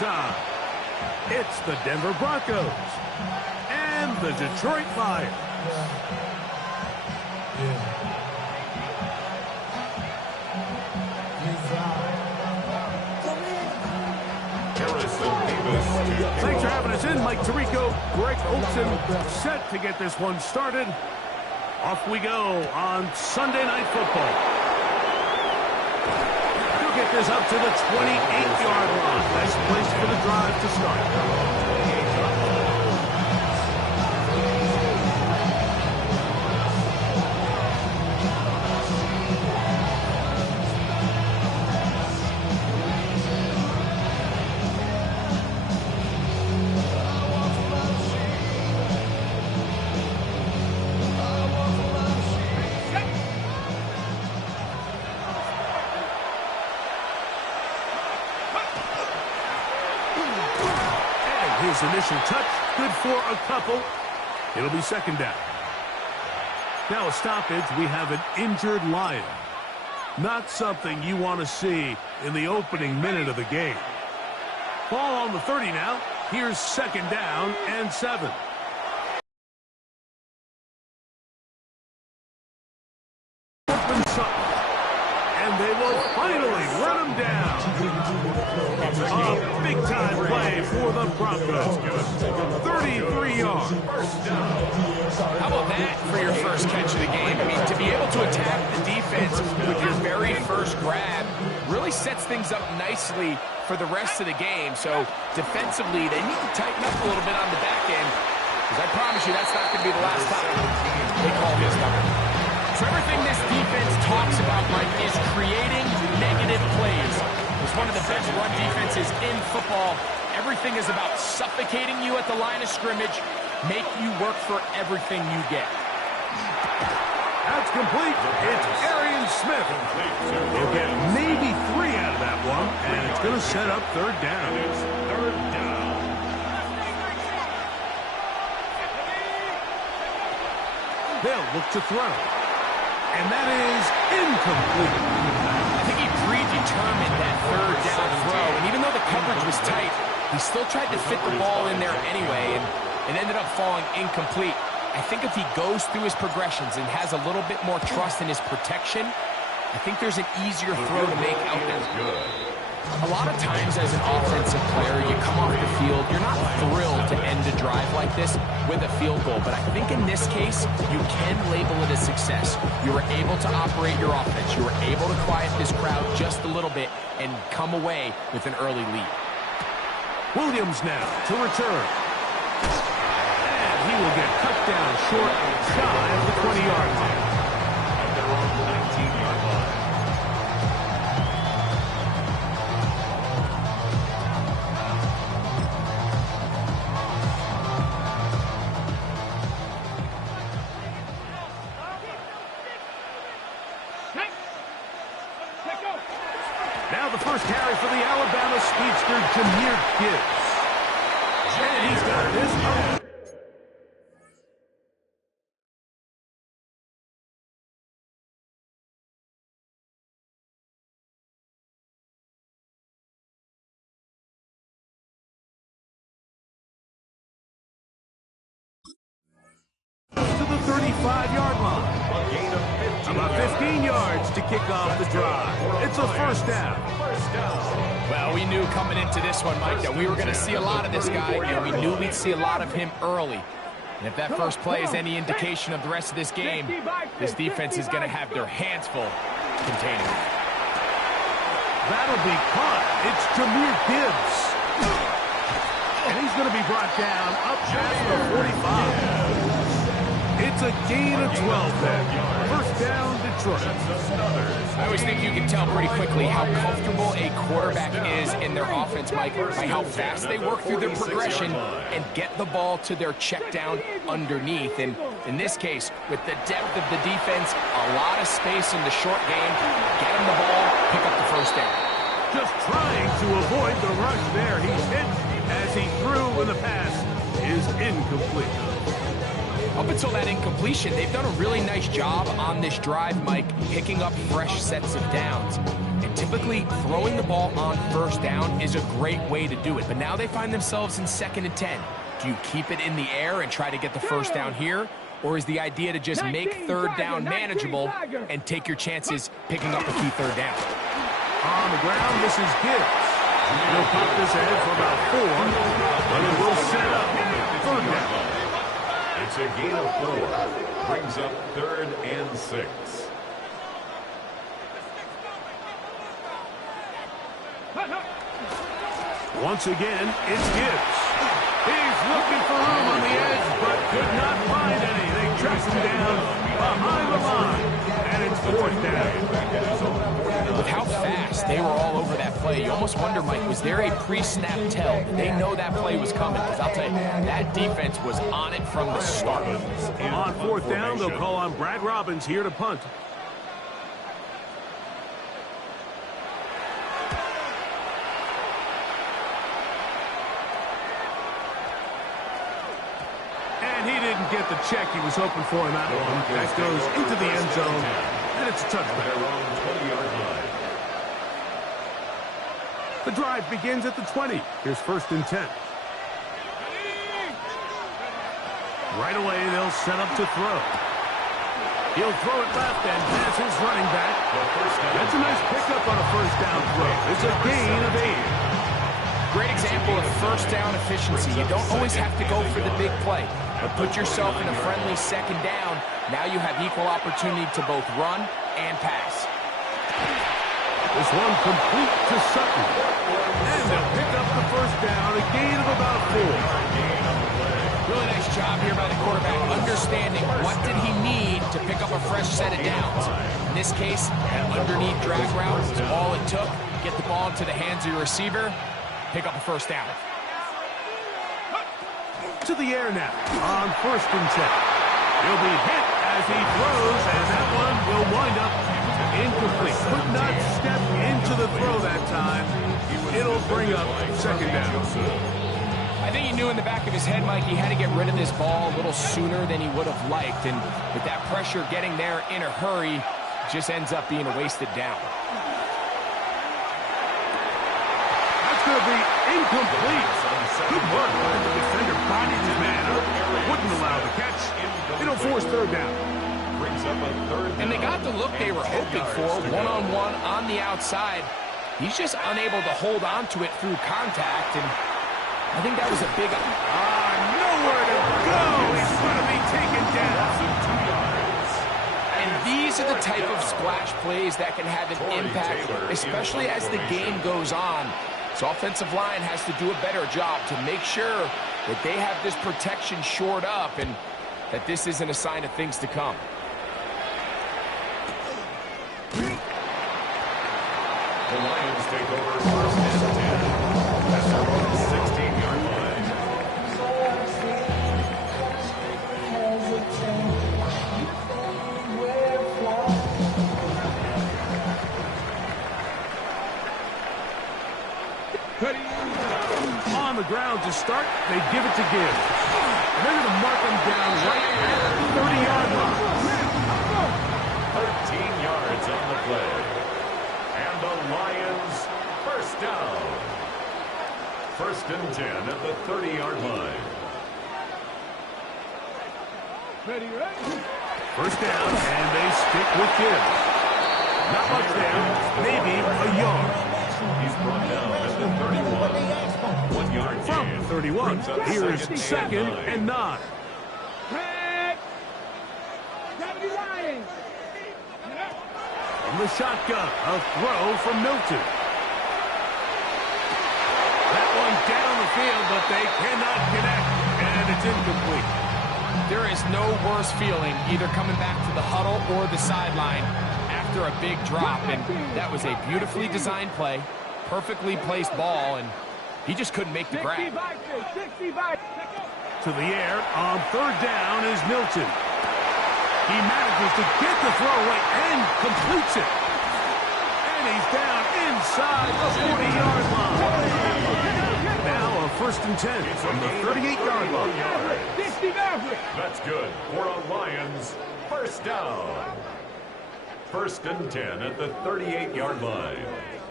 time. It's the Denver Broncos and the Detroit Lions. Thanks for having us in. Mike Tirico, Greg Olsen, set to get this one started. Off we go on Sunday Night Football. He'll get this up to the 28-yard line. Nice place for the drive to start. His initial touch, good for a couple. It'll be second down. Now a stoppage, we have an injured Lion. Not something you want to see in the opening minute of the game. Ball on the 30 now. Here's second down and 7. Open something. And they will finally run him down. A big-time play for the Broncos. 33 yards. How about that for your first catch of the game? I mean, to be able to attack the defense with your very first grab really sets things up nicely for the rest of the game. So defensively, they need to tighten up a little bit on the back end, because I promise you that's not going to be the last time they call his number. So everything this defense talks about, Mike, is creating negative plays. It's one of the best run defenses in football. Everything is about suffocating you at the line of scrimmage, make you work for everything you get. That's complete. It's Arian Smith. He'll get maybe 3 out of that one, and it's going to set up third down. Third down. They'll look to throw. And that is incomplete. I think he predetermined that third down throw, and even though the coverage was tight, he still tried to fit the ball in there anyway, and it ended up falling incomplete. I think if he goes through his progressions and has a little bit more trust in his protection, I think there's an easier throw to make out there. A lot of times as an offensive player, you come off the field, you're not thrilled to end a drive like this with a field goal. But I think in this case, you can label it a success. You were able to operate your offense. You were able to quiet this crowd just a little bit and come away with an early lead. Williams now to return. And he will get cut down short, shy of the 20-yard line. At their own 19-yard line. Now the first carry for the Alabama speedster, Jahmyr Gibbs. And he's got this up. To the 35-yard line. About 15 yards to kick off the drive. It's a first down. Well, we knew coming into this one, Mike, that we were going to see a lot of this guy, and we knew we'd see a lot of him early. And if that first play is any indication of the rest of this game, this defense is going to have their hands full containing it. That'll be caught. It's Jahmyr Gibbs. And he's going to be brought down up past the 45. It's a gain of 12 then. First down, Detroit. I always think you can tell pretty quickly how comfortable a quarterback is in their offense, Mike, by how fast they work through their progression and get the ball to their check down underneath. And in this case, with the depth of the defense, a lot of space in the short game, get him the ball, pick up the first down. Just trying to avoid the rush there. He's hit as he threw when the pass is incomplete. Up until that incompletion, they've done a really nice job on this drive, Mike, picking up fresh sets of downs. And typically, throwing the ball on first down is a great way to do it. But now they find themselves in 2nd and 10. Do you keep it in the air and try to get the first down here? Or is the idea to just make 3rd down manageable and take your chances picking up a key 3rd down? On the ground, this is Gibbs. He'll pop this ahead for about 4, but it will set up 3rd down. It's a gain of 4. Brings up 3rd and 6. Once again, it's Gibbs. He's looking for room on the edge, but could not find any. They tracked him down behind the line, and it's 4th down. With how fast they were all over that play, you almost wonder, Mike, was there a pre-snap tell? Did they know that play was coming? Because I'll tell you, that defense was on it from the start. On 4th down, they'll call on Brad Robbins here to punt. And he didn't get the check he was hoping for in that one. That goes into the end zone, and it's a touchback. The drive begins at the 20. Here's 1st and 10. Right away, they'll set up to throw. He'll throw it left and pass his running back. That's a nice pickup on a 1st down throw. It's a gain of 8. Great example of 1st down efficiency. You don't always have to go for the big play, but put yourself in a friendly 2nd down. Now you have equal opportunity to both run and pass. This one complete to Sutton. And they'll pick up the 1st down, a gain of about 4. Really nice job here by the quarterback, understanding what did he need to pick up a fresh set of downs. In this case, that underneath drag route is all it took. Get the ball into the hands of your receiver, pick up a 1st down. To the air now on 1st and 10. He'll be hit as he throws, and that one will wind up incomplete. Could not step into the throw that time. It'll bring up 2nd down. I think he knew in the back of his head, Mike, he had to get rid of this ball a little sooner than he would have liked. And with that pressure getting there in a hurry, just ends up being a wasted down. That's going to be incomplete. Good work. The defender bodied his man up. Wouldn't allow the catch. It'll force 3rd down. And they got the look they were hoping for, one-on-one on the outside. He's just unable to hold on to it through contact, and I think that was a big... nowhere to go! He's going to be taken down. And these are the type of splash plays that can have an impact, especially as the game goes on. So offensive line has to do a better job to make sure that they have this protection shored up and that this isn't a sign of things to come. The Lions take over 1st and 10. That's their own 16-yard line. On the ground to start, they give it to Gibbs. And they're going to mark him down right at the 30-yard line. 13 yards on the play. And the Lions, 1st down. 1st and 10 at the 30-yard line. 1st down, and they stick with Gibbs. Not much there, maybe a yard. He's brought down at the 31. 1 yard From gain. 31, here's 2nd and 9. From the shotgun, a throw from Milton. That one down the field, but they cannot connect, and it's incomplete. There is no worse feeling either coming back to the huddle or the sideline after a big drop, and that was a beautifully designed play, perfectly placed ball, and he just couldn't make the grab. To the air on 3rd down is Milton. He manages to get the throw away and completes it. And he's down inside the 40-yard line. Now a first and 10 from the 38-yard line. That's good for a Lions first down. First and 10 at the 38-yard line.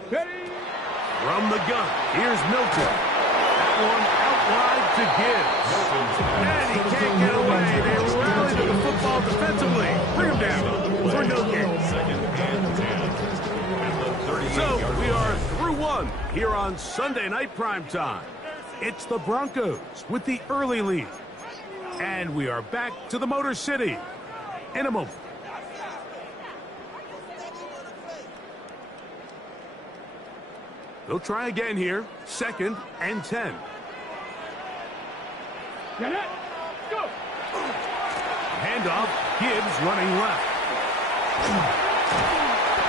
From the gun, here's Milton. That one out wide to Gibbs. And he can't get away. They rally to the football defensively. Bring him down for no gain. Second and 10. So we are through one here on Sunday Night Primetime. It's the Broncos with the early lead. And we are back to the Motor City in a moment. They'll try again here. Second and 10. Handoff. Gibbs running left.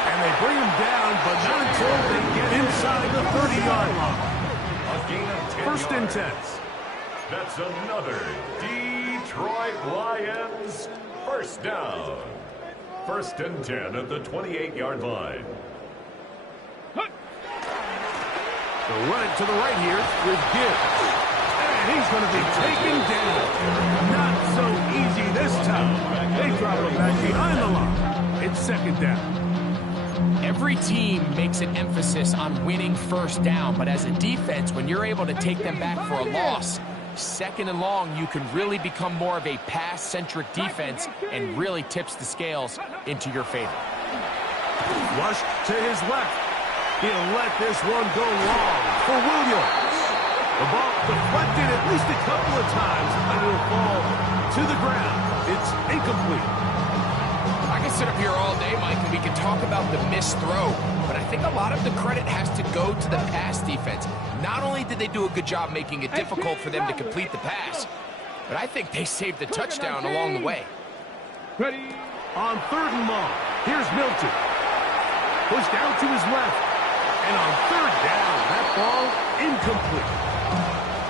And they bring him down, but not until they get inside the 30-yard line. A gain of 10 First and yards. 10. That's another Detroit Lions first down. First and 10 at the 28-yard line. They'll run it to the right here with Gibbs. And he's going to be taken down. Not so easy this time. They drop him back behind the line. It's second down. Every team makes an emphasis on winning first down, but as a defense, when you're able to take them back for a loss, second and long, you can really become more of a pass-centric defense and really tips the scales into your favor. Rush to his left. He'll let this one go long for Williams. The ball deflected at least a couple of times, and it'll fall to the ground. It's incomplete. I can sit up here all day, Mike, and we can talk about the missed throw, but I think a lot of the credit has to go to the pass defense. Not only did they do a good job making it difficult for them to complete the pass, but I think they saved the touchdown along the way. On third and long, here's Milton. Pushed out to his left. And on third down, that ball incomplete.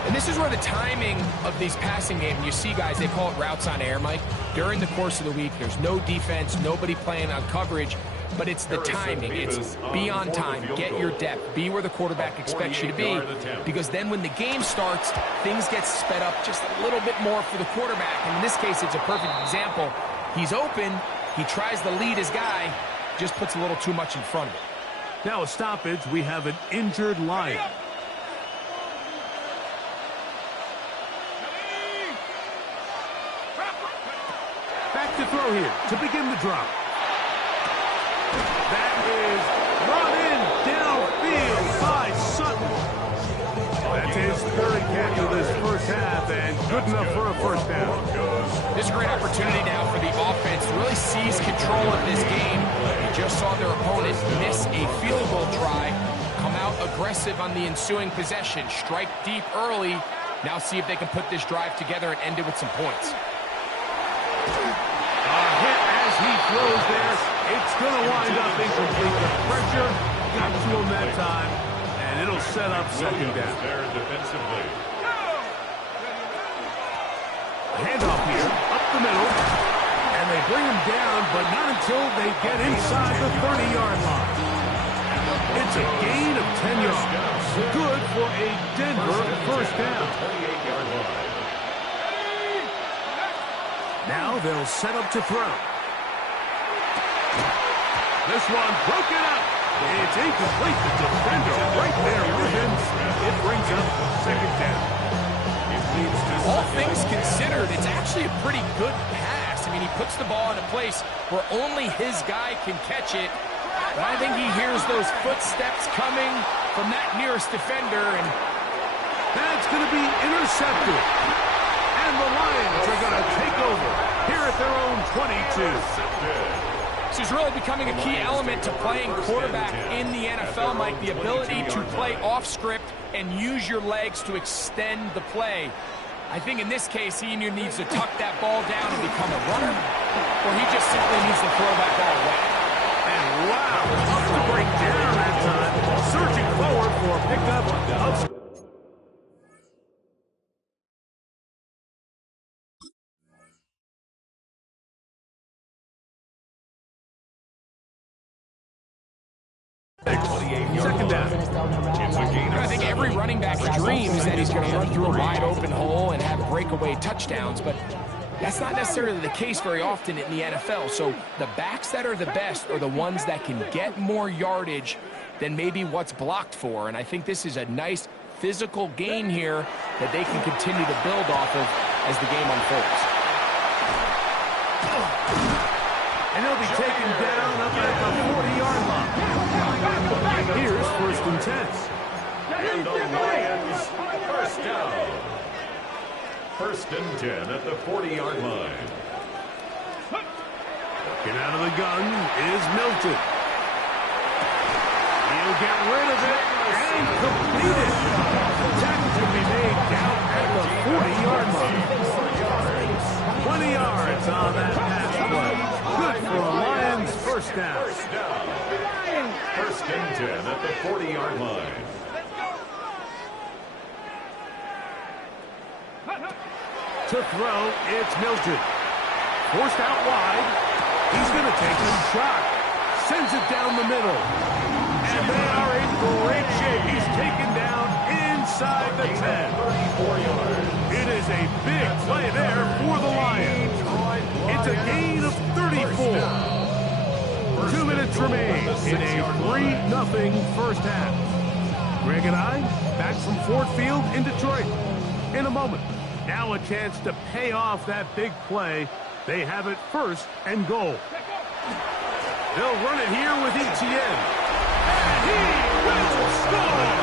And this is where the timing of these passing games, you see guys, they call it routes on air, Mike. During the course of the week, there's no defense, nobody playing on coverage, but it's the timing. It's be on time, get your depth, be where the quarterback expects you to be, because then when the game starts, things get sped up just a little bit more for the quarterback. And in this case, it's a perfect example. He's open, he tries to lead his guy, just puts a little too much in front of him. Now a stoppage, we have an injured Lion. Back to throw here to begin the drop. That is run in downfield by Sutton. That's his third catch of this first half, and good enough for a first down. This is a great opportunity now for the offense to really seize control of this game. They just saw their opponent miss a field goal try, come out aggressive on the ensuing possession, strike deep early. Now see if they can put this drive together and end it with some points. A hit as he throws there. It's going to wind up incomplete. The pressure got to him that time, and it'll set up second down. There defensively. Handoff here, up the middle, and they bring him down, but not until they get inside the 30-yard line. It's a gain of 10 yards. Good for a Denver first down. 28-yard line. Now they'll set up to throw. This one broken up. It's incomplete. The defender right there with him. It brings up second down. All things considered, it's actually a pretty good pass. I mean, he puts the ball in a place where only his guy can catch it. But I think he hears those footsteps coming from that nearest defender, and That's going to be intercepted. And the Lions are going to take over here at their own 22. this is really becoming a key element to playing quarterback in the NFL, Mike, the ability to play off script and use your legs to extend the play. I think in this case, he either needs to tuck that ball down and become a runner, or he just simply needs to throw that ball away. And wow, tough to break down that time. Surging forward for a pickup of... Second down. It's a gain of I think every running back's dream is that he's going to run through a wide open hole and have breakaway touchdowns, but that's not necessarily the case very often in the NFL. So the backs that are the best are the ones that can get more yardage than maybe what's blocked for. And I think this is a nice physical gain here that they can continue to build off of as the game unfolds. And he'll be taken down up at the 40-yard line. Here's 1st and 10. And the Lions first down. 1st and 10 at the 40-yard line. Get out of the gun is Milton. He'll get rid of it and complete it. The tackle can be made down at the 40-yard line. 20 yards on that pass play. Good for a Lions first down. 1st and 10 at the 40-yard line. To throw, it's Milton. Forced out wide. He's going to take a shot. Sends it down the middle. And they are in great shape. He's taken down inside the 10. 34 yards. It is a big play there for the Lions. It's a gain of 34. 2 minutes remain in a 3-0 first half. Greg and I back from Ford Field in Detroit in a moment. Now a chance to pay off that big play. They have it 1st and goal. They'll run it here with Etienne. And he will score!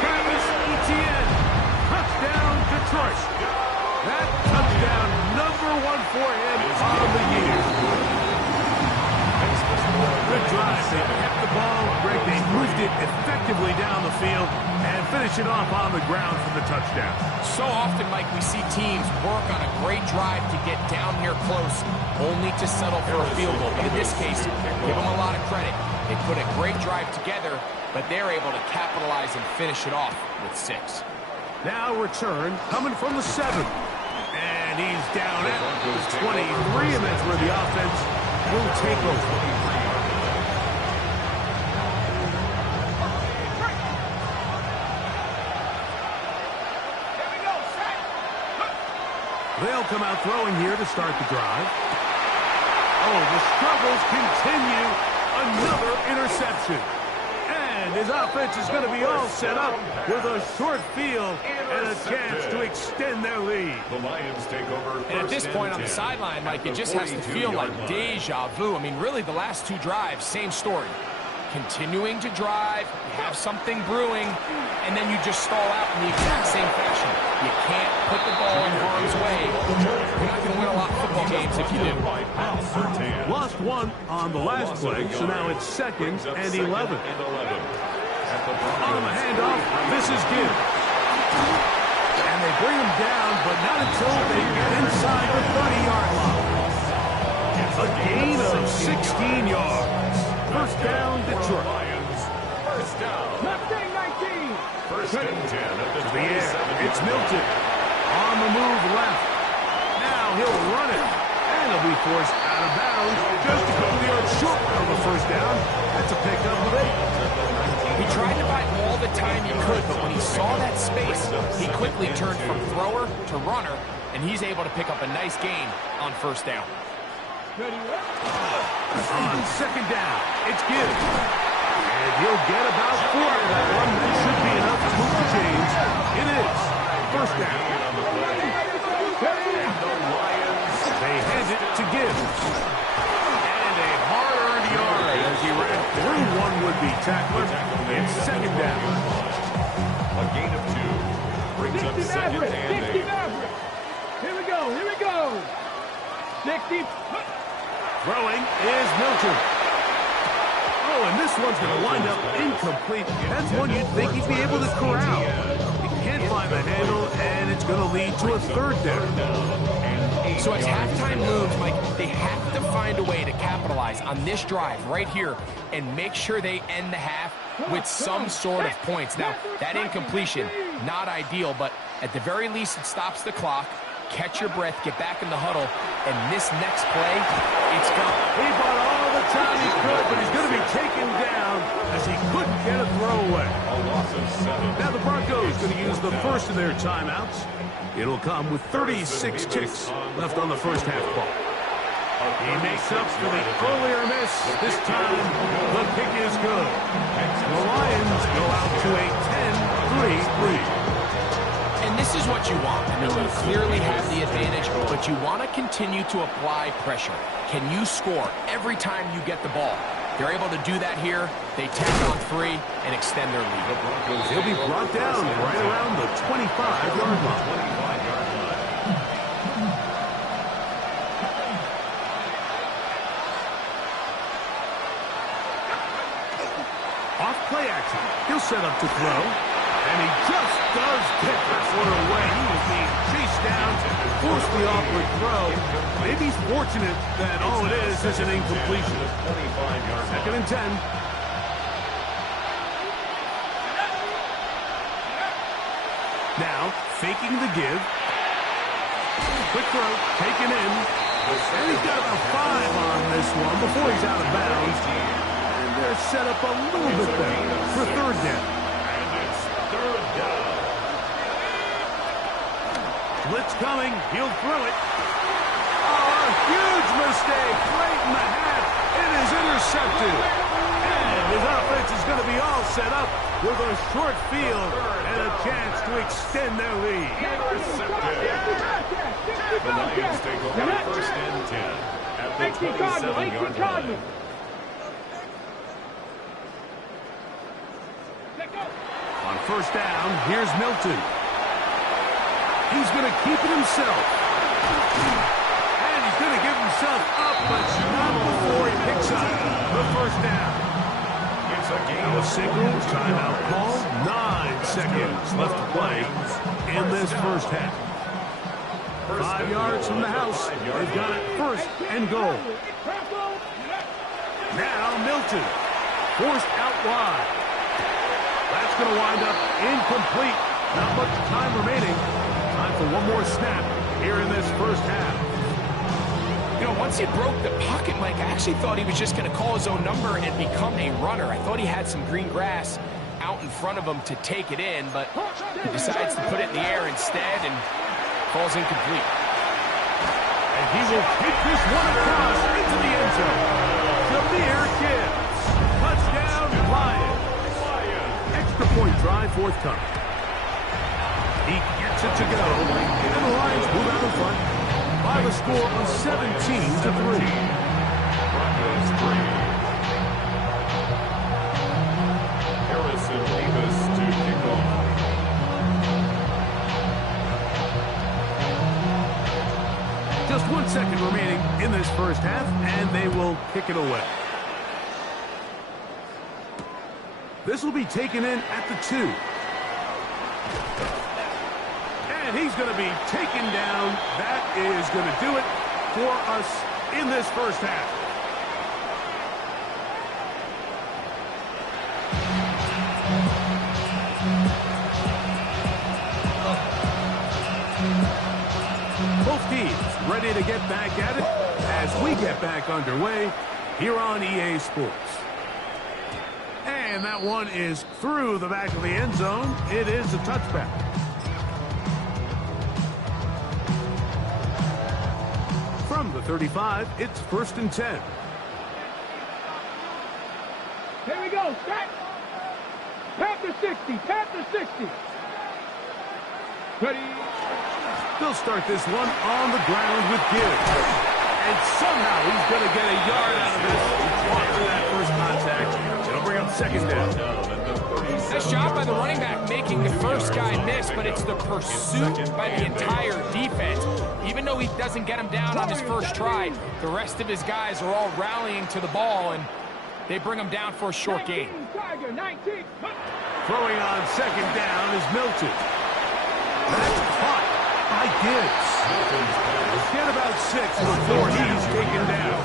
Travis Etienne. Touchdown Detroit. That touchdown #1 for him on the year. Good drive. They kept the ball. Greg, they moved it effectively down the field and finish it off on the ground for the touchdown. So often, Mike, we see teams work on a great drive to get down here close, only to settle for a field goal. But in this case, give them a lot of credit. They put a great drive together, but they're able to capitalize and finish it off with 6. Now return coming from the 7. And he's down at the 23, and that's where the offense will take over. They'll come out throwing here to start the drive. Oh, the struggles continue. Another interception. And his offense is going to be all set up with a short field and a chance to extend their lead. The Lions take over. And at this point on the sideline, Mike, it just has to feel like deja vu. I mean, really, the last 2 drives, same story. Continuing to drive, you have something brewing, and then you just stall out in the exact same fashion. You can't put the ball in harm's way. You're not going to win a lot of football games if you do. Lost 1 on the last play, so now it's 2nd and 11. On the handoff, this is Gibbs. And they bring him down, but not until they get inside the 30-yard line. A gain of 16 yards. First down, Detroit. First down. 1st and 10 at the 27. It's Milton. On the move left. Now he'll run it. And he'll be forced out of bounds just a couple yards short of the first down. That's a pickup of 8. He tried to buy all the time he could, but when he saw that space, he quickly turned from thrower to runner, and he's able to pick up a nice gain on first down. On second down, it's Gibbs. And he'll get about 4 of that one. That should be enough to move the chains. It is. First down. They hand it to Gibbs. And a hard-earned yard as he ran through one would-be tackler. It's second down. A gain of 2 brings up 2nd and 8. Here we go. Throwing is Milton. Oh, and this one's going to wind up incomplete. That's one you'd think he'd be able to corral. He can't find the handle, and it's going to lead to a 3rd down. So as halftime looms, Mike, they have to find a way to capitalize on this drive right here and make sure they end the half with some sort of points. Now, that incompletion, not ideal, but at the very least, it stops the clock. catch your breath, get back in the huddle, and this next play, it's gone. He bought all the time he could, but he's going to be taken down as he couldn't get a throwaway. A loss of 7. Now the Broncos going to use the first of their timeouts. It'll come with 36 ticks left on the first half clock. He makes up for the earlier miss. This time, the pick is good. The Lions go out to a 10-3 lead. And this is what you want. I mean, you clearly have the advantage, but you want to continue to apply pressure. Can you score every time you get the ball? They're able to do that here. They tack on 3 and extend their lead. He'll be brought down right around the 25-yard line. Off play action. He'll set up to throw. And he just does get that one away. He was being chased down, forced the awkward throw. Maybe he's fortunate that all it is an incompletion. 2nd and 10. Now, faking the give. Quick throw, taken in. And he's got about 5 on this one before he's out of bounds. And they're set up a little bit better for 3rd down. Blitz coming. He'll throw it. Oh, a huge mistake. Right in the half. It is intercepted. And his offense is going to be all set up with a short field and a chance to extend their lead. The Lions take over 1st and 10 at the 27-yard line. On 1st down, here's Milton. He's going to keep it himself. And he's going to give himself up, but not before he picks up the 1st down. It's a gain A of single timeout call. 9 seconds left to play in this first half. 5 yards from the house. They've got it 1st and goal. Now Milton. Forced out wide. That's going to wind up incomplete. Not much time remaining. Time for one more snap here in this first half. You know, once he broke the pocket, Mike, I actually thought he was just going to call his own number and become a runner. I thought he had some green grass out in front of him to take it in, but he decides to put it in the air instead and calls incomplete. And he will kick this one across into the end zone. Jahmyr Gibbs. Touchdown, Lions. Extra point drive forthcoming. He gets it to go, and the Lions move out in front by the score of 17-3. Broncos 3. Harrison Davis to kick off. Just 1 second remaining in this first half, and they will kick it away. This will be taken in at the 2. And he's going to be taken down. That is going to do it for us in this first half. Both teams ready to get back at it as we get back underway here on EA Sports. And that one is through the back of the end zone. It is a touchback. From the 35, it's 1st and 10. Here we go. Set. Panther 60. Panther 60. Ready. They'll start this one on the ground with Gibbs. And somehow he's going to get a yard out of this. He fought for that first contact. It'll bring up 2nd down. Nice job by the running back making the first guy miss, but it's the pursuit by the entire defense. Even though he doesn't get him down on his first try, the rest of his guys are all rallying to the ball, and they bring him down for a short gain. Tiger, 19. Throwing on 2nd down is Milton. That's caught by Gibbs. Get about 6 before he's taken down.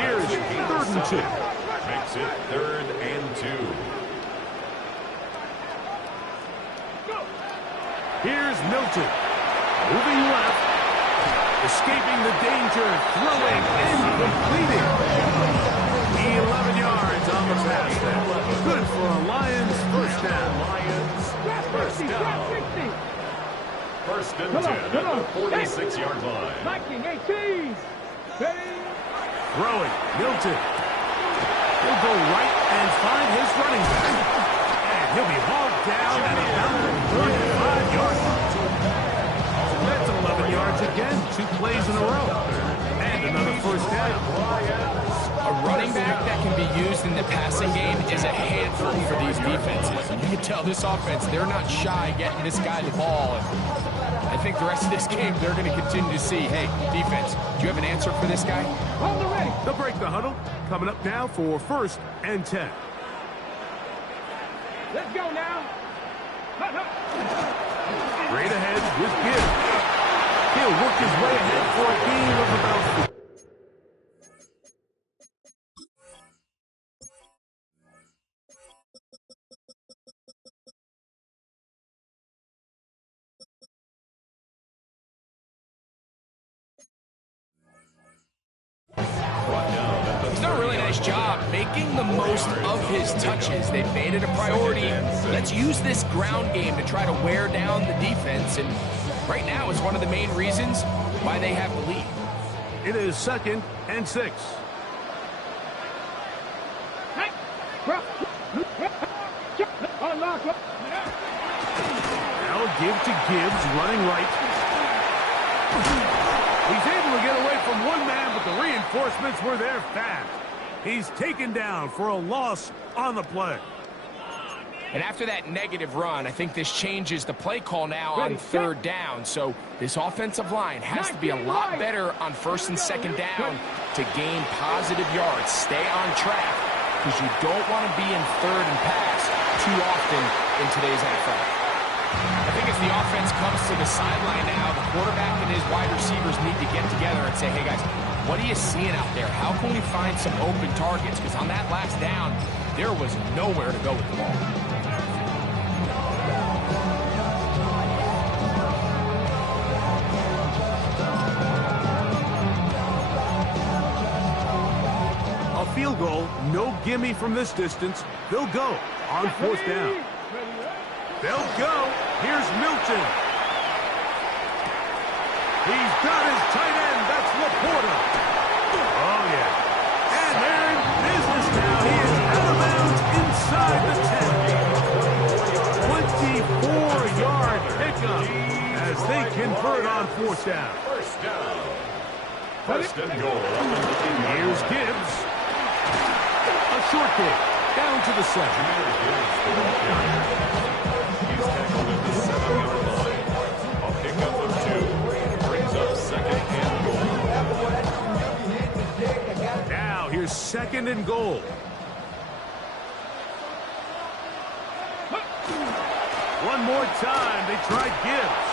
Here's 3rd and 2. Makes it 3rd and 2. Here's Milton. Moving left. Escaping the danger. Throwing and completing. 11 yards on the pass there. Good for a Lions first down. Lions first down. First and 10 at the 46-yard line. Liking 18. Throwing. Milton. He'll go right and find his running back. And he'll be hauled down at about the 35-yard line. That's 11 yards again. 2 plays in a row. And another first down. A running back that can be used in the passing game is a handful for these defenses. And you can tell this offense, they're not shy getting this guy the ball. And I think the rest of this game, they're going to continue to see, hey, defense, do you have an answer for this guy? On the ready. They'll break the huddle. Coming up now for first and 10. Let's go now. Straight ahead with Gibbs. He'll work his way ahead for a gain of about 4. He's done a really nice job making the most of his touches. They've made it a priority. Let's use this ground game to try to wear down the defense. And right now is one of the main reasons why they have the lead. It is second and 6. Now give to Gibbs, running right. He's able to get away from one man, but the reinforcements were there fast. He's taken down for a loss on the play. And after that negative run, I think this changes the play call now on third down. So this offensive line has to be a lot better on first and second down to gain positive yards. Stay on track because you don't want to be in third and pass too often in today's NFL. I think as the offense comes to the sideline now, the quarterback and his wide receivers need to get together and say, hey, guys, what are you seeing out there? How can we find some open targets? Because on that last down, there was nowhere to go with the ball. A field goal, no gimme from this distance. They'll go on fourth down. They'll go. Here's Milton. He's got his tight end. That's Laporta. Oh, yeah. And they're in business now. He is out of bounds inside the 10. 24-yard pickup as they convert on fourth down. First down. First and goal. Here's Gibbs. A short kick down to the 7. He's tackled at the 7-yard line. A pickup of 2. Brings up second and goal. Now here's second and goal. One more time, they tried Gibbs.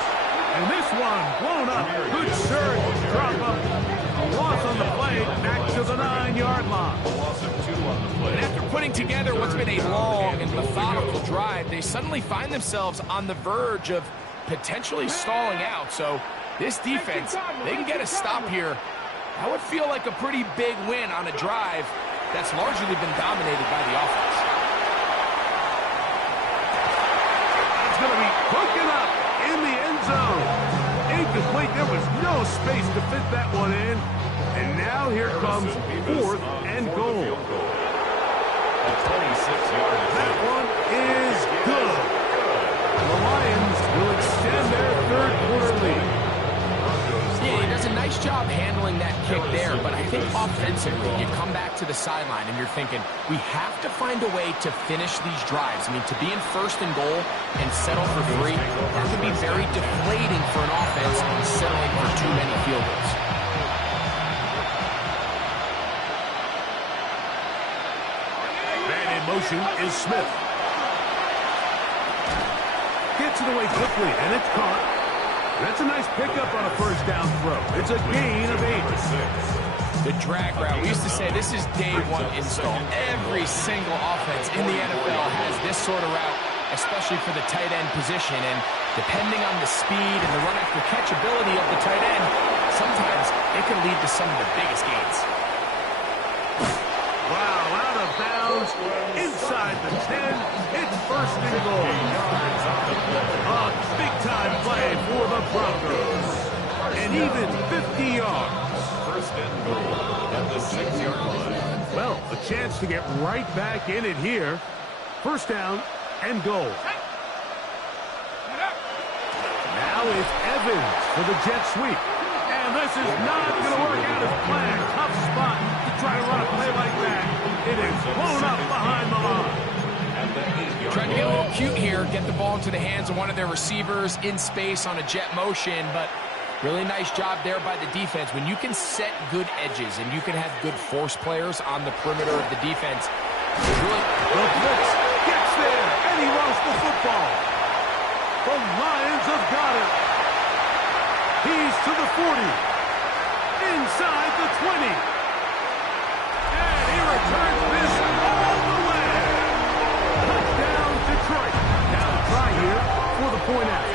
And this one blown up. Good surge, drop up. A loss on the play, back to the 9-yard line. A loss of 2 on the play. And after putting together what's been a long and methodical drive, they suddenly find themselves on the verge of potentially stalling out. So this defense, they can get a stop here. That would feel like a pretty big win on a drive that's largely been dominated by the offense. It's going to be broken up in the end zone. Incomplete. There was no space to fit that one in. And now here comes fourth and goal. A 26-yard That one is good. The Lions will extend their third-quarter lead. Yeah, he does a nice job handling that kick there, but I think offensively, you come back to the sideline and you're thinking, we have to find a way to finish these drives. I mean, to be in first and goal and settle for 3, that can be very deflating for an offense settling for too many field goals. Man in motion is Smith. Gets it away quickly, and it's caught. That's a nice pickup on a first down throw. It's a gain of 8. The drag route. We used to say this is day one install. Every single offense in the NFL has this sort of route, especially for the tight end position. And Depending on the speed and the run-after-catch ability of the tight end, sometimes it can lead to some of the biggest gains. Wow, out of bounds, inside the 10, it's first and goal. A big-time play for the Broncos. And even 50 yards. First and goal at the 6-yard line. Well, a chance to get right back in it here. First down and goal. Now it's Evans for the jet sweep. And this is not going to work out as planned. Tough spot to try to run a play like that. It is blown up behind the line. Trying to get a little cute here, get the ball into the hands of one of their receivers in space on a jet motion, but really nice job there by the defense. When you can set good edges and you can have good force players on the perimeter of the defense, really... The blitz gets there, and he lost the football. The Lions have got it. He's to the 40. Inside the 20. And he returns this all the way. Touchdown, Detroit. Now to try here for the point out.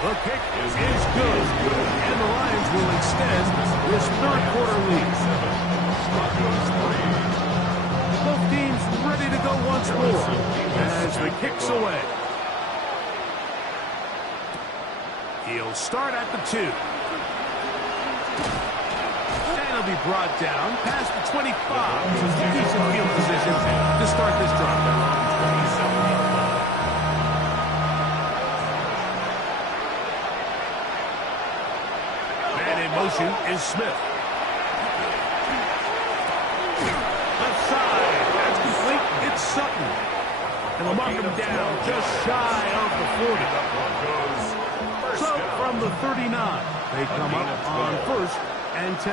The kick is good. And the Lions will extend this third-quarter lead. Both teams ready to go once more as the kick's away. He'll start at the 2. And he'll be brought down past the 25. Decent field position to start this drive. Man in motion is Smith. Left side. That's complete. It's Sutton. And they'll mark him down just shy of the 40. So from the 39, they come up on first and 10.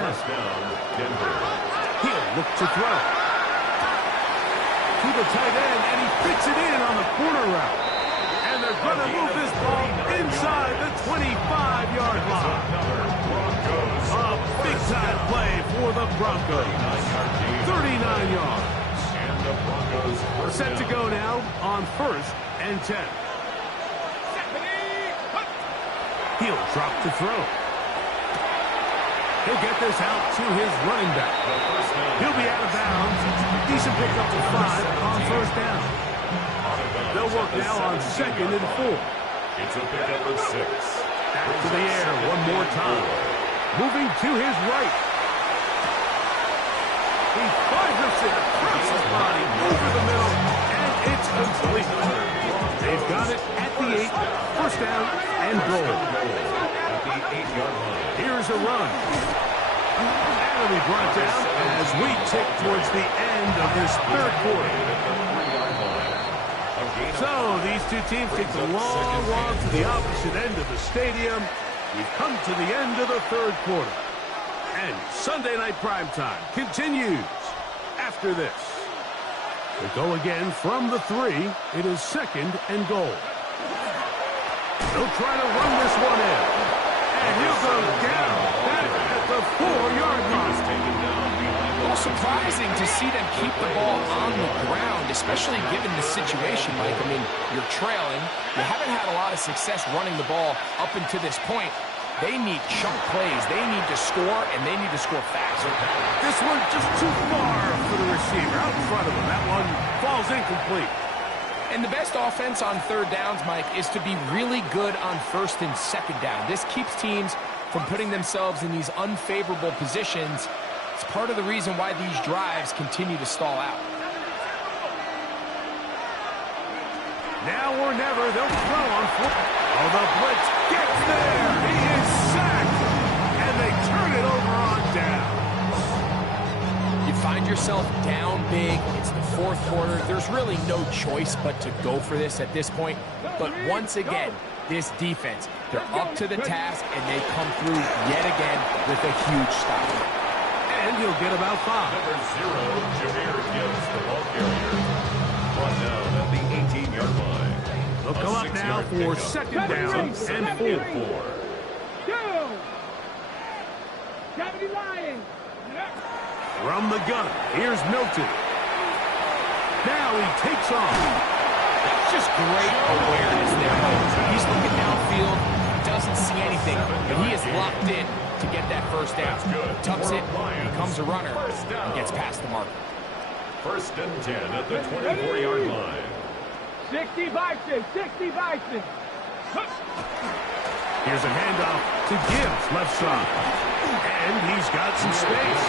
He'll look to throw. To the tight end, and he fits it in on the corner route. And they're going to move this ball inside the 25-yard line. A big-time play for the Broncos. 39 yards. Set to go now on first and 10. He'll drop to throw. He'll get this out to his running back. He'll be out of bounds. Decent pickup of 5 on first down. They'll work now on second and 4. It's a pickup of 6. Back to the air one more time. Moving to his right. He fires it across his body over the middle, and it's complete. They've got it at the 8. First down and goal. Here's a run. And it'll be brought down as we tick towards the end of this third quarter. So these two teams take the long walk to the opposite end of the stadium. We've come to the end of the third quarter. And Sunday Night Primetime continues after this. We'll go again from the 3. It is second and goal. They'll try to run this one in. And he'll go down back at the 4-yard line. Well, surprising to see them keep the ball on the ground, especially given the situation, Mike. I mean, you're trailing. You haven't had a lot of success running the ball up until this point. They need chunk plays. They need to score, and they need to score fast. This one just too far for the receiver out in front of him. That one falls incomplete. And the best offense on third downs, Mike, is to be really good on first and second down. This keeps teams from putting themselves in these unfavorable positions. It's part of the reason why these drives continue to stall out. Now or never, they'll throw on foot. Oh, the blitz gets there. He is sacked. And they turn it over on down. You find yourself down big. It's the fourth quarter. There's really no choice but to go for this at this point. But once again, this defense, they're up to the task, and they come through yet again with a huge stop. And he'll get about 5. Number 0, Jahmyr Gibbs, the ball carrier. Brought down at the 18-yard line. They'll come up now for second down and 4. Deputy Lions. From the gun, here's Milton. Now he takes off. That's just great awareness there, Mike. He's looking downfield, doesn't see anything, but he is locked in to get that first down. Tucks it, becomes a runner, and gets past the mark. 1st and 10 at the 24-yard line. 60 Bison, 60 Bison. Here's a handoff to Gibbs, left side. And he's got some space.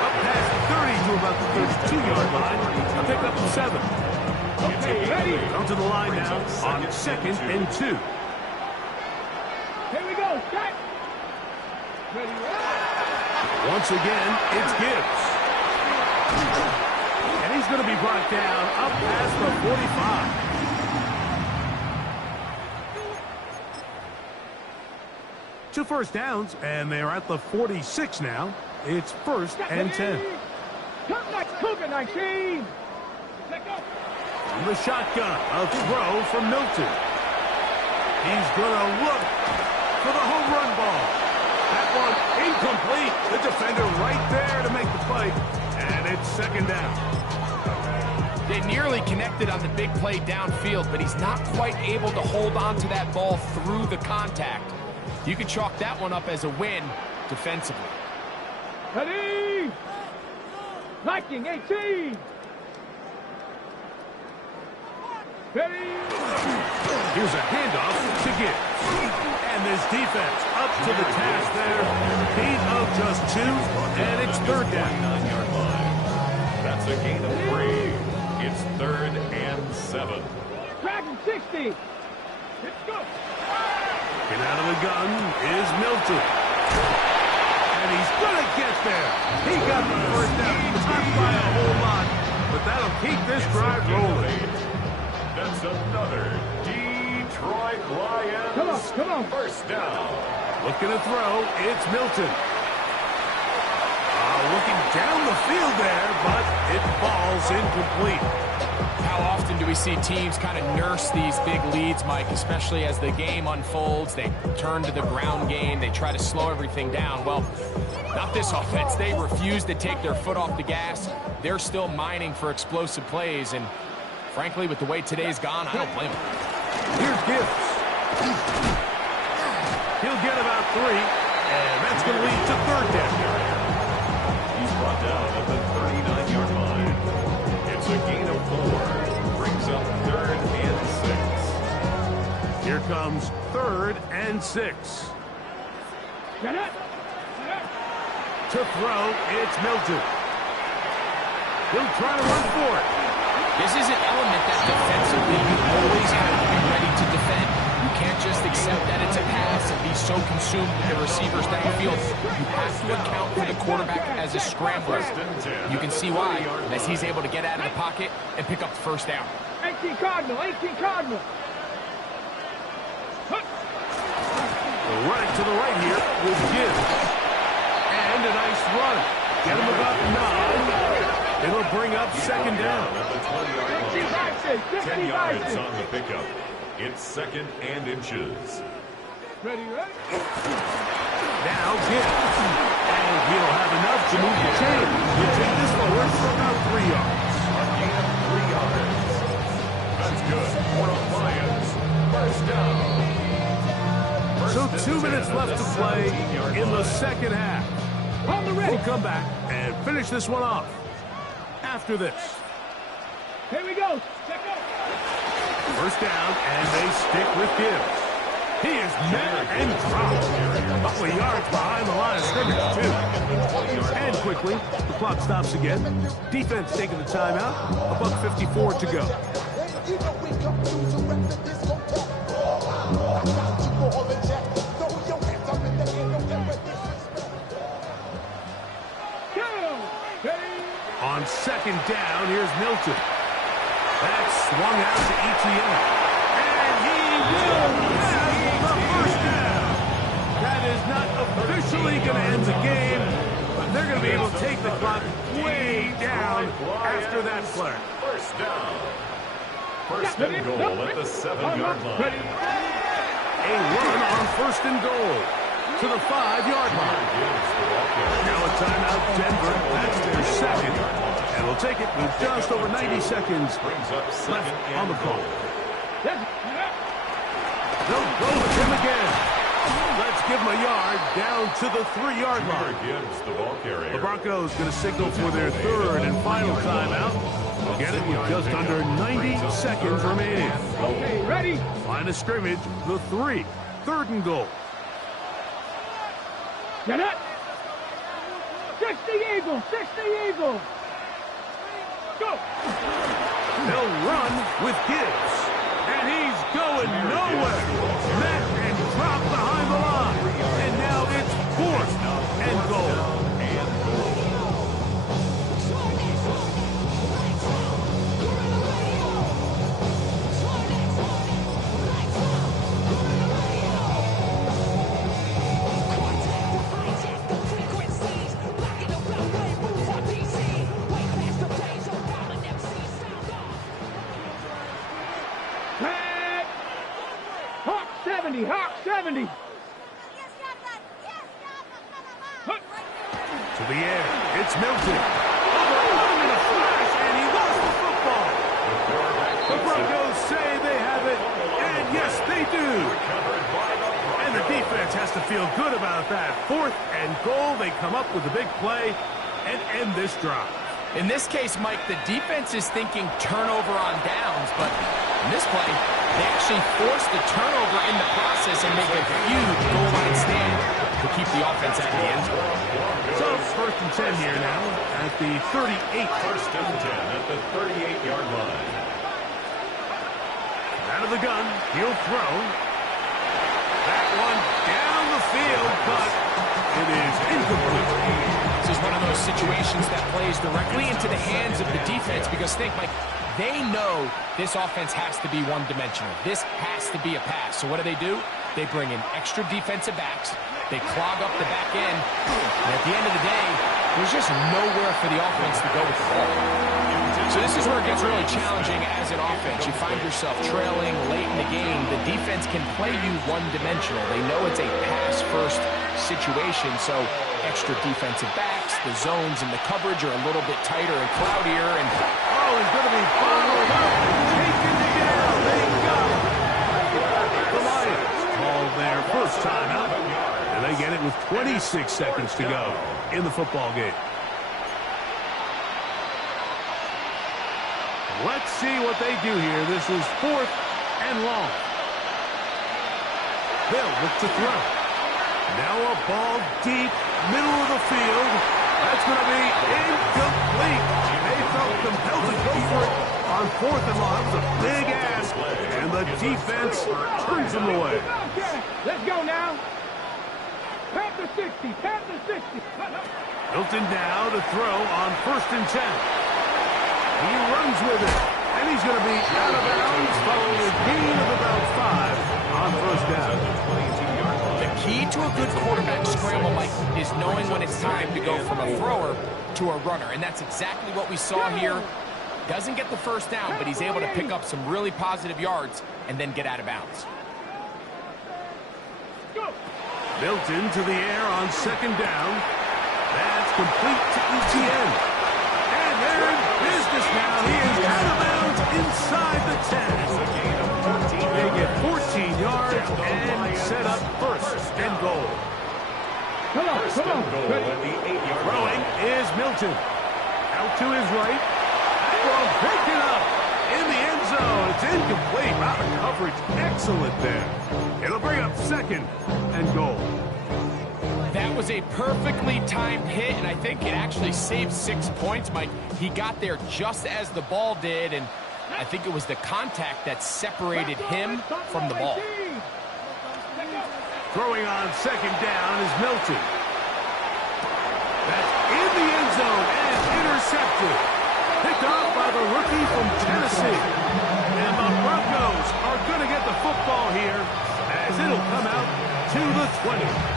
Up past the 30 to about the 32-yard line. A pickup of 7. Okay, ready? Come to the line now on 2nd and 2. Here we go, set. Ready, Once again, it's Gibbs. And he's going to be brought down up past the 45. Two first downs, and they're at the 46 now. It's 1st and 10. Cougar 19. Let go. From the shotgun, a throw from Milton. He's going to look for the home run ball. That one incomplete. The defender right there to make the play, and it's 2nd down. They nearly connected on the big play downfield, but he's not quite able to hold on to that ball through the contact. You can chalk that one up as a win defensively. Ready? Viking 18. Ready? Here's a handoff to Gibbs. And this defense up to the task there. Beat of just 2, and it's 3rd down. 9-yard line. That's a gain of 3. It's 3rd and 7. Dragon 60. Let's go. Get out of the gun is Milton. And he's going to get there. He got the 1st down. Not by a whole lot, but that'll keep this drive rolling. That's another Detroit Lions. Come on. 1st down. Looking to throw, it's Milton. Looking down the field there, but it falls incomplete. How often do we see teams kind of nurse these big leads, Mike, especially as the game unfolds? They turn to the ground game. They try to slow everything down. Well, not this offense. They refuse to take their foot off the gas. They're still mining for explosive plays, and frankly, with the way today's gone, I don't blame them. Here's Gibbs. He'll get about 3, and that's going to lead to 3rd down. He's brought down at the 39-yard line. It's a gain of 4. Brings up 3rd and 6. Here comes 3rd and 6. Get it. To throw, it's Milton. He'll try to run for it. This is an element that defensively you always have to be ready to defend. You can't just accept that it's a pass and be so consumed with the receivers downfield. You have to account for the quarterback as a scrambler. You can see why, as he's able to get out of the pocket and pick up the 1st down. 18 Cardinal, 18 Cardinal. Right to the right here with Gibbs. And a nice run. Get him about 9. It'll bring up 2nd down. At the 20-yard line. 10 yards on the pickup. It's 2nd and inches. Ready? Now Gibbs. And he'll have enough to move the chain. He'll take this forward for about 3 yards. A gain of 3 yards. That's good for the Lions. 1st down. So 2 minutes left to play in the 2nd half. On the ready. We'll come back and finish this one off after this. Here we go. Check out. 1st down, and they stick with Gibbs. He is met and dropped. A couple of yards behind the line of scrimmage, too. And quickly, the clock stops again. Defense taking the timeout. $1:54 to go. On 2nd down, here's Milton. That's swung out to Etienne. And he will have the 1st down. That is not officially going to end the game, but they're going to be able to take the clock way down after that play. 1st down. 1st and goal at the 7-yard line. A run on 1st and goal to the 5-yard line. Now a timeout, Denver. That's their 2nd. And we'll take it with just over 90 seconds Brings up left second on the and clock. goal. They'll go with him again. Let's give him a yard down to the 3-yard line. Gibbs, the ball carrier. The Broncos going to signal for their third and final timeout. We'll get it with just under 90 seconds remaining. Okay, ready? Line of scrimmage, the 3. 3rd and goal. Get it. 60 Eagles, 60 Eagles. Go. They'll run with Gibbs. And he's going nowhere. Met and dropped behind the line. And now it's 4th and goal. Hawk 70, Hawk 70. To the air, it's Milton. Overrun in a flash, and he lost the football. The Broncos say they have it, and yes, they do. And the defense has to feel good about that. 4th and goal, they come up with a big play and end this drive. In this case, Mike, the defense is thinking turnover on downs, but in this play, they actually force the turnover in the process and make a huge goal line stand to keep the offense out of the end zone. So, 1st and 10 here now at the 38. 1st and 10 at the 38-yard line. Out of the gun, he'll throw. That one down the field, but it is incomplete. This is one of those situations that plays directly into the hands of the defense because think, Mike, they know this offense has to be one-dimensional. This has to be a pass. So what do? They bring in extra defensive backs. They clog up the back end. And at the end of the day, there's just nowhere for the offense to go with the ball. So this is where it gets really challenging as an offense. You find yourself trailing late in the game. The defense can play you one-dimensional. They know it's a pass-first situation, so extra defensive backs, the zones and the coverage are a little bit tighter and cloudier. And oh, he's going to be followed up and taken down. They got him. The Lions call their first timeout, and they get it with 26 seconds to go in the football game. Let's see what they do here. This is 4th and long. They'll look to throw. Now a ball deep, middle of the field. That's going to be incomplete. They felt compelled to go for it on 4th and long. It's a big ask, and the defense turns them away. Let's go now. Panther 60, Panther 60. Milton now to throw on 1st and 10. He runs with it, and he's going to be out of bounds following a gain of about 5 on 1st down. the key to a good quarterback scramble, Mike, is knowing when it's time to go from a thrower to a runner, and that's exactly what we saw here. Doesn't get the first down, but he's able to pick up some really positive yards and then get out of bounds. Milton to the air on 2nd down. That's complete to Etienne. And they're in business now. He is out of bounds inside the 10. They get 14 yards and set up 1st and goal. Come on, First come and on. goal at the 8-yard Throwing line. is Milton. Out to his right. That will pick it up in the end zone. It's incomplete. Out of coverage. Excellent there. It'll bring up 2nd and goal. That was a perfectly timed hit, and I think it actually saved 6 points, Mike. He got there just as the ball did, and I think it was the contact that separated him from the ball. Throwing on 2nd down is Milton. That's in the end zone and intercepted. Picked off by the rookie from Tennessee. And the Broncos are going to get the football here as it'll come out to the 20.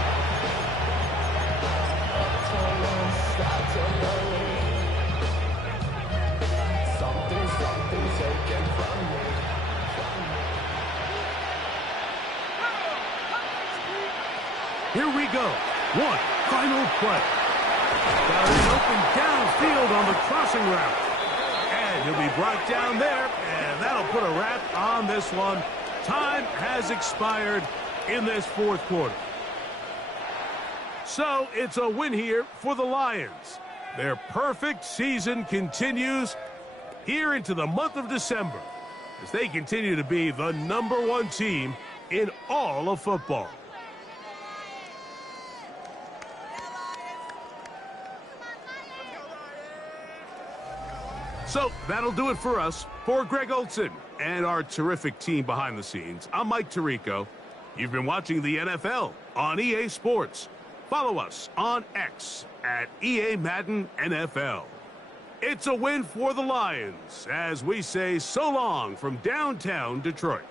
Here we go. One final play. Got an open downfield on the crossing route. And he'll be brought down there, and that'll put a wrap on this one. Time has expired in this fourth quarter. So it's a win here for the Lions. Their perfect season continues here into the month of December as they continue to be the #1 team in all of football. So that'll do it for us. For Greg Olson and our terrific team behind the scenes, I'm Mike Tirico. You've been watching the NFL on EA Sports. Follow us on X at EA Madden NFL. It's a win for the Lions as we say so long from downtown Detroit.